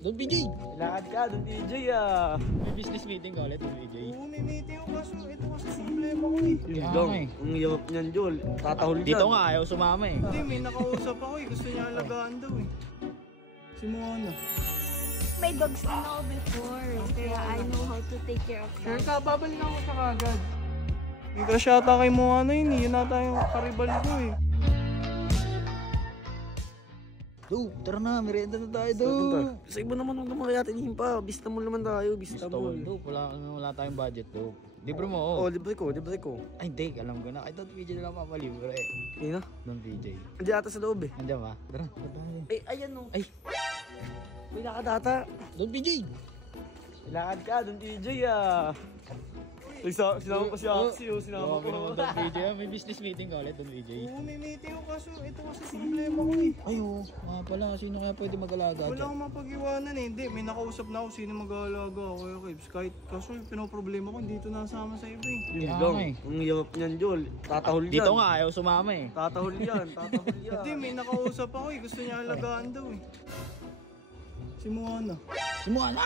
Don PJ! Lakad ka, Don PJ ah. May business meeting ka ulit, Don PJ. Oo, may meeting ko kaso ito kasi problema ko eh. Yun Kaya lang, nga eh. ang hirap niyan, Jol. Tatahol dyan. Dito nga, ayaw sumama eh. Hindi, may nakausap ako eh. Gusto niya alagaan daw eh. Si Moana. May dogs din ako before, kaya I know how to take care of Sure them. ka, babalik ako siya kagad. May crush yata kay Moana yun eh. Yun nata yung karibal ko eh. Do, tara na, merienda na tayo, Do. Sa iba naman naman kaya tinihin pa. Bista mo naman tayo, bista mo. Do, wala tayong budget, Do. Libre mo, Oh, libre ko. Ay, hindi, alam ko na. Ay, Don PJ na lang papalibre eh. Yun na. Don PJ. Hindi ata sa loob eh. Andiyan ba? Tara, tara. Ay, ayan no. Ay, May lakad ata. Don PJ! Lakad ka, Don PJ ah. Ay, sinama pa si Axie oh, sinama Grabe naman, ko. Don PJ. May business meeting ka ulit, Don PJ. Oo, may meeting ko kaso ito kasi problema ko eh. Ay, oo. Nga pala, sino kaya pwede mag-alaga Wala dyan? akong mapag-iwanan eh. Hindi, may nakausap na ako sino mag-aalaga ako kay Kibs. Kahit kaso yung pinoproblema ko, dito nasama sa iba eh. Yun Kaya lang, nga eh. ang hirap niyan, Jol. Tatahol yan. Dito nga, ayaw sumama eh. Tatahol yan. Hindi, may nakausap ako eh. Gusto niya alagaan daw eh. Si Moana. Sumuha na!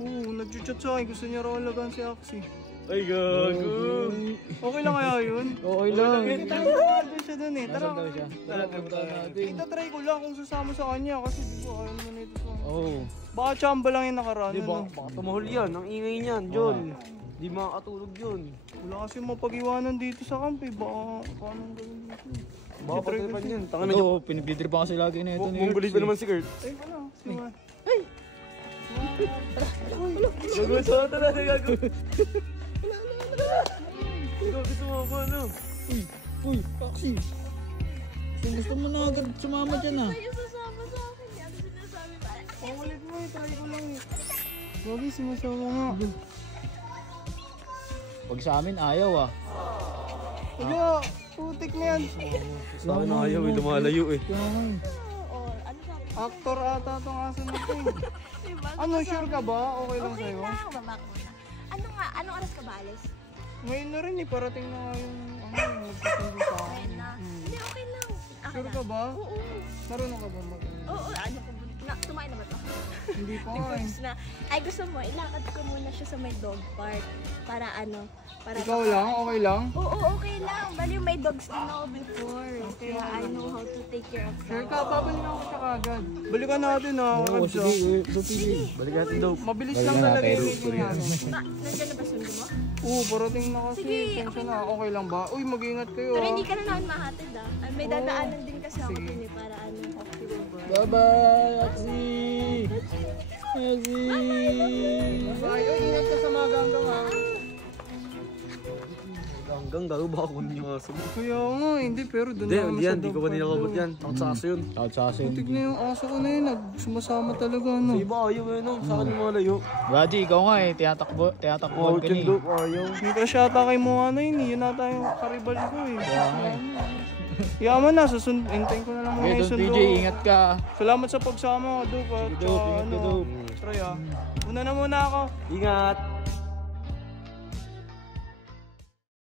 Oo, nag-chat sa akin. Gusto niya raw alagaan si Axie. Ay, gago. Okay lang kaya yun? Okay lang. Tara, siya dun eh. Tara, Nasaan daw siya? Tara, punta natin. itatry ko lang kung sasama sa kanya kasi di ko ayaw naman ito sa... Oo. Baka chamba lang yung nakaraan. Di ba? Baka tumahol yan. Ang ingay niyan, Jol. Di makakatulog yun. Wala kasi mapag-iwanan dito sa camp eh. Baka paano gawin dito? Baka Itry ko pagtripan siya. yan. Tanga medyo. Oo, pinibidri pa kasi lagi na ito ni Bumbulis pa naman si Kurt. Ay, wala. Si Moana. Gago, sa tala na gago. Ikaw, gusto mo ako ano? Uy, Axie! Gusto mo na agad sumama dyan ah. Kayo sasama sa akin, di ano sinasabi ba? Ang ulit mo eh. Try ko lang eh. Gagi, sumasama nga. Pag sa amin, ayaw ah. Kaya, putik na yan. Sa akin ayaw eh, lumalayo eh. Kaya nga eh. Oo, ano sabi? Actor ata itong aso na ito eh. Diba? Ano, sure ka ba? Okay lang Okay sa'yo? lang, baba ko na. Ano nga, anong oras ka ba alis? Ngayon na rin eh. Parating na nga yung magpapindi sa akin. Ngayon na. Hindi, okay lang. Akin Sure na. ka ba? Oo. Marunong ka ba mag... Oo, ano ko tumain na ba ito? Hindi pa nga eh. Tapos na, ay gusto mo, ilakad ko muna siya sa may dog park. Para ano, para Ikaw lang? Okay lang? Oo, okay lang. Bali, may dogs din ako before. Kaya I know how to take care of Sure them. ka? Babalik ako siya kagad. Balikan natin ha. Oo, Kabs, sige. ah. Don PJ. Balik natin daw. Mabilis Balikan lang talaga natin. yung meeting natin. Nandiyan na ba sundo mo? Oo, parating na kasi. Sige, Tensya okay na. Okay lang ba? Uy, mag-ingat kayo Pero ha. hindi ka na naman mahatid ah. Ay, may dadaanan din kasi ako Sige. dun eh, para ano. Bye-bye, Axie! Axie! Bye. Uy, ingat ka sa mga ganggang ha. Hanggang gago baka kunin yung aso mo. Kaya nga, hindi. Pero doon Hindi, naman hindi yan. Hindi ko pa dog nilakabot park yan. Ang sa aso yun. Out sa asin. Putik na yung aso ko na yun. Sumasama talaga ano. Sa iba ayaw eh no. Sa akin lumalayo. Raji, ikaw nga eh. Tinatakbuhan ka Out na yung eh. dope, ayaw. May crush yata kay Moana yun eh. Yun nata yung karibal ko eh. Kaya nga eh. Yaman na, hintayin ko na lang Okay, mga Don isundo. PJ, ingat ka. Salamat sa pagsama ko, Duke. At Sige, Duke. Ingat ka, Duke. Try ah. Una na muna ako. Ingat!